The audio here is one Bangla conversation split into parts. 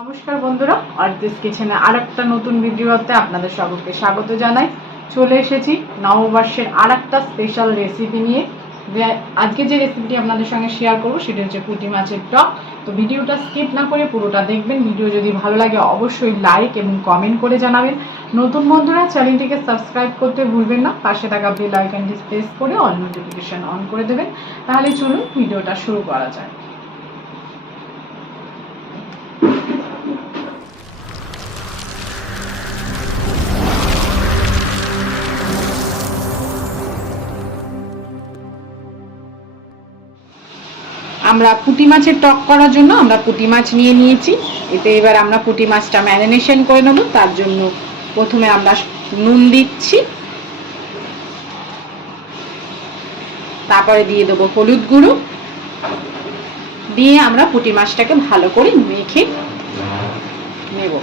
নমস্কার বন্ধুরা, আরিত্রিস কিচেনে আরেকটা নতুন ভিডিওতে আপনাদের সকলকে স্বাগত জানাই। চলে এসেছি নববর্ষের আরেকটা স্পেশাল রেসিপি নিয়ে। আজকে যে রেসিপিটি আপনাদের সঙ্গে শেয়ার করব সেটা হচ্ছে পুঁটি মাছের টক। তো ভিডিওটা স্কিপ না করে পুরোটা দেখবেন। ভিডিও যদি ভালো লাগে অবশ্যই লাইক এবং কমেন্ট করে জানাবেন। নতুন বন্ধুরা চ্যানেলটিকে সাবস্ক্রাইব করতে ভুলবেন না। পাশে থাকা বেল আইকনটি প্রেস করে অল নোটিফিকেশন অন করে দেবেন। তাহলে চলুন ভিডিওটা শুরু করা যায়। আমরা পুঁটি মাছের টক করার জন্য আমরা পুঁটি মাছ নিয়ে নিয়েছি। এতে এবার আমরা পুঁটি মাছটা ম্যারিনেশন করে নেব। তার জন্য প্রথমে আমরা নুন দিচ্ছি, তারপরে দিয়ে দেবো হলুদ গুঁড়ো, দিয়ে আমরা পুঁটি মাছটাকে ভালো করে মেখে নেব।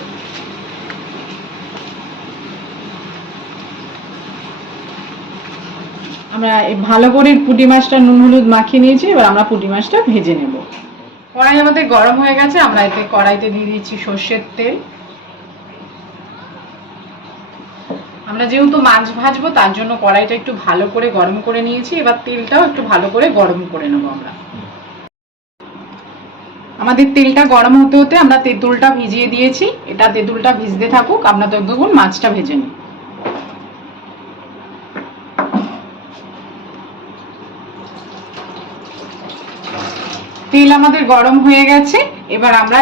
আমরা ভালো করে পুঁটি মাছটা নুন হলুদ মাখিয়ে নিয়েছি। এবার আমরা পুঁটি মাছটা ভেজে নেব। কড়াই আমাদের গরম হয়ে গেছে। আমরা এতে কড়াইতে দিয়ে দিচ্ছি সর্ষের তেল। আমরা যেহেতু মাছ ভাজবো তার জন্য কড়াইটা একটু ভালো করে গরম করে নিয়েছি। এবার তেলটাও একটু ভালো করে গরম করে নেব। আমাদের তেলটা গরম হতে হতে আমরা তেঁতুলটা ভিজিয়ে দিয়েছি। এটা তেঁতুলটা ভিজতে থাকুক, আমরা ততক্ষণ মাছটা ভেজে নিই। তেল আমাদের গরম হয়ে গেছে। এবার আমরা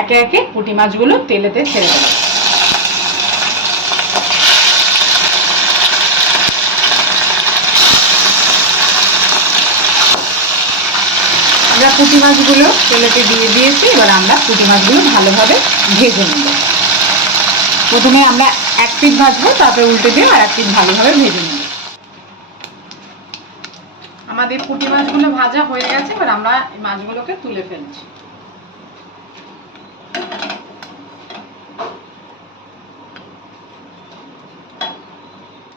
একে একে পুঁটি মাছগুলো তেলেতে ছেড়ে দেব। আমরা পুঁটি মাছগুলো তেলেতে দিয়ে দিয়েছি। এবার আমরা পুঁটি মাছগুলো ভালোভাবে ভেজে নেব। প্রথমে আমরা এক পিঠ ভাজবো, তারপরে উল্টে দিয়ে আর এক পিঠ ভালোভাবে ভেজে নেব। আমাদের পুঁটি মাছগুলো ভাজা হয়ে গেছে। এবার আমরা এই মাছগুলোকে তুলে ফেলছি।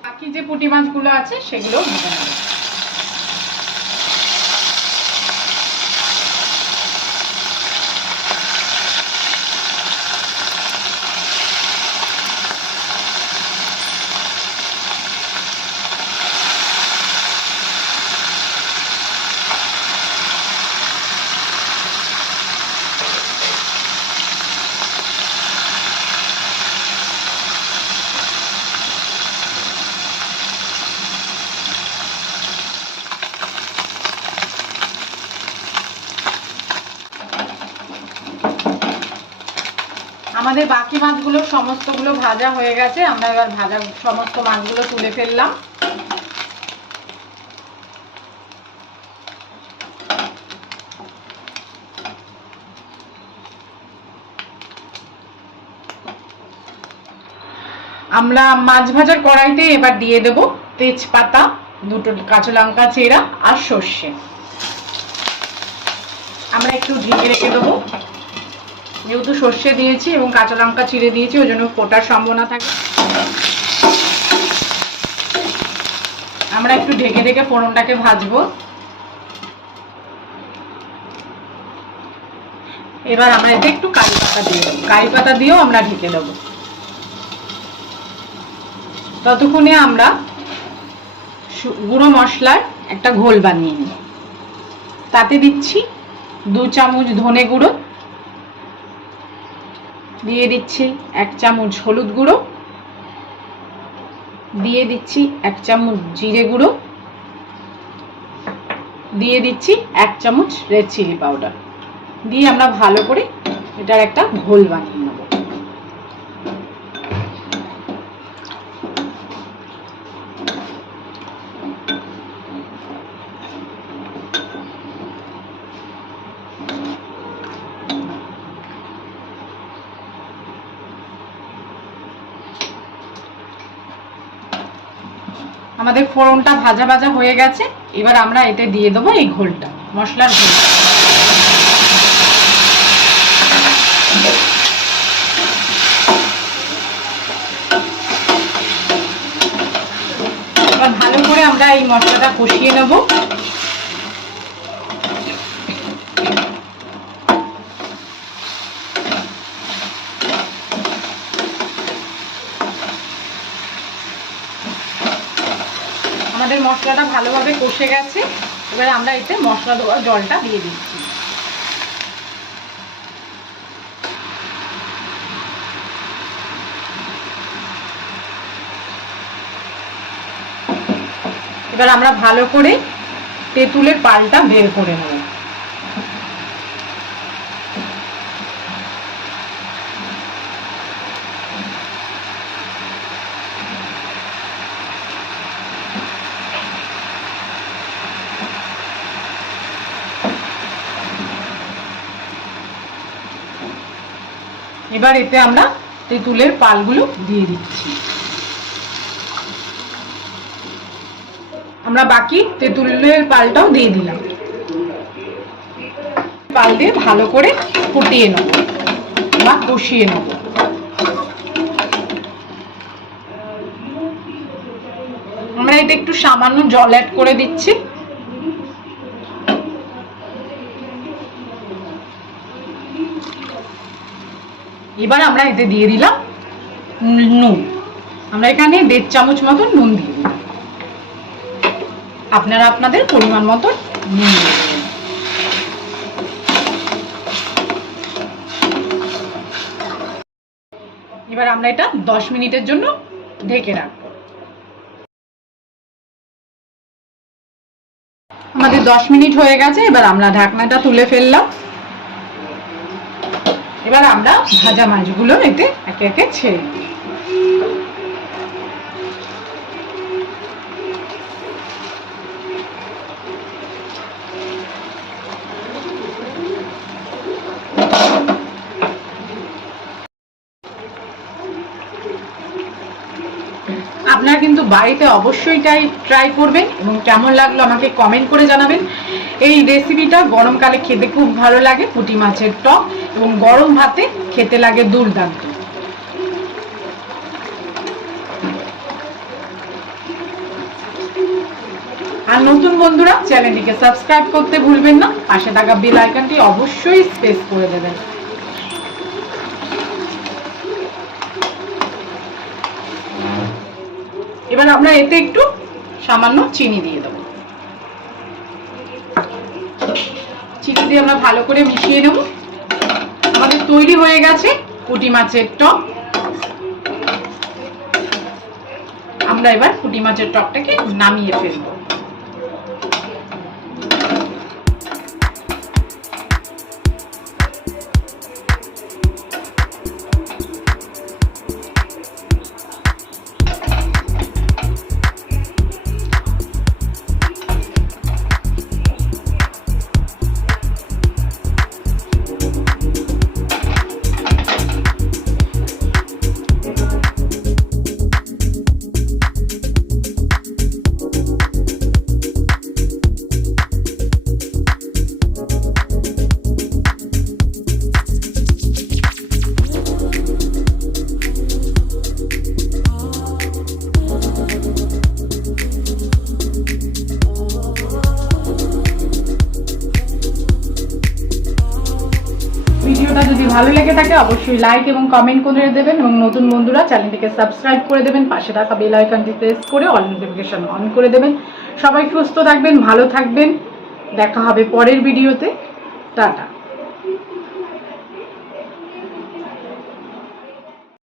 বাকি যে পুঁটি মাছগুলো আছে সেগুলো ভেজে নেব। আমাদের বাকি মাছগুলো সমস্তগুলো ভাজা হয়ে গেছে। আমরা এবার ভাজা সমস্ত মাছগুলো তুলে ফেললাম। আমরা মাছ ভাজার কড়াইতে এবার দিয়ে দেব তেজপাতা, দুটো কাঁচা লঙ্কা চেরা আর সর্ষে। আমরা একটু ঢেকে রেখে দেবো। যেহেতু সর্ষে দিয়েছি এবং কাঁচা লঙ্কা চিড়ে দিয়েছি, ওই জন্য ফোটার সম্ভাবনা থাকে। আমরা একটু ঢেকে ঢেকে ফোড়নটাকে ভাজবো। এবার আমরা এতে একটু কারি পাতা দিয়ে দেবো। কারি পাতা দিয়েও আমরা ঢেকে দেবো। ততক্ষণে আমরা গুঁড়ো মশলার একটা ঘোল বানিয়ে নিই। তাতে দিচ্ছি 2 চামচ ধনে গুঁড়ো, দিয়ে দিচ্ছি 1 চামচ হলুদ গুঁড়ো, দিয়ে দিচ্ছি 1 চামচ জিরে গুঁড়ো, দিয়ে দিচ্ছি 1 চামচ রেড চিলি পাউডার। দিয়ে আমরা ভালো করে এটার একটা ঘোল বানিয়ে নেব। আমাদের ফোড়নটা ভাজা ভাজা হয়ে গেছে। এবার আমরা এতে দিয়ে দেবো এই ঘোলটা, মশলার ঘোল। এবার ভালো করে আমরা এই মশলাটা কষিয়ে নেব। আমাদের মশলাটা ভালোভাবে কষে গেছে। এবার আমরা এতে মশলা দেওয়ার জলটা দিয়ে দিচ্ছি। এবার আমরা ভালো করে তেঁতুলের পালটা বের করে নেব। এবার এতে আমরা তেঁতুলের পালগুলো দিয়ে দিচ্ছি। আমরা বাকি তেঁতুলের পালটাও দিয়ে দিলাম। পাল দিয়ে ভালো করে ফুটিয়ে নেব বা কষিয়ে নেব। আমরা এতে একটু সামান্য জল অ্যাড করে দিচ্ছি। এবার আমরা এতে দিয়ে দিলাম নুন। আমরা এখানে 1.5 চামচ মতন নুন দিয়ে দিলাম। আপনারা আপনাদের পরিমাণ মতো নুন দিয়ে দেবেন। এবার আমরা এটা 10 মিনিটের জন্য ঢেকে রাখবো। আমাদের 10 মিনিট হয়ে গেছে। এবার আমরা ঢাকনাটা তুলে ফেললাম। এবার আমরা ভাজা মাছগুলো এতে একে একে ছেড়ে দিই। আপনারা কিন্তু বাড়িতে অবশ্যই ট্রাই করবেন এবং কেমন লাগলো আমাকে কমেন্ট করে জানাবেন। এই রেসিপিটা গরমকালে খেতে খুব ভালো লাগে। পুঁটি মাছের টক এবং গরম ভাতে খেতে লাগে দুর্দান্ত। আর নতুন বন্ধুরা চ্যানেলটিকে সাবস্ক্রাইব করতে ভুলবেন না। পাশে থাকা বেল আইকনটি অবশ্যই প্রেস করে দেবেন। এবার আমরা এতে একটু সামান্য চিনি দিয়ে দেবো। চিনি দিয়ে আমরা ভালো করে মিশিয়ে নেব। আমাদের তৈরি হয়ে গেছে পুঁটি মাছের টক। আমরা এবার পুঁটি মাছের টকটাকে নামিয়ে ফেলবো। ভিডিওটা যদি ভালো লেগে থাকে অবশ্যই লাইক এবং কমেন্ট করে দেবেন এবং নতুন বন্ধুরা চ্যানেলটিকে সাবস্ক্রাইব করে দেবেন। পাশে থাকা বেল আইকনটি প্রেস করে অল নোটিফিকেশন অন করে দেবেন। সবাই সুস্থ থাকবেন, ভালো থাকবেন। দেখা হবে পরের ভিডিওতে। টাটা।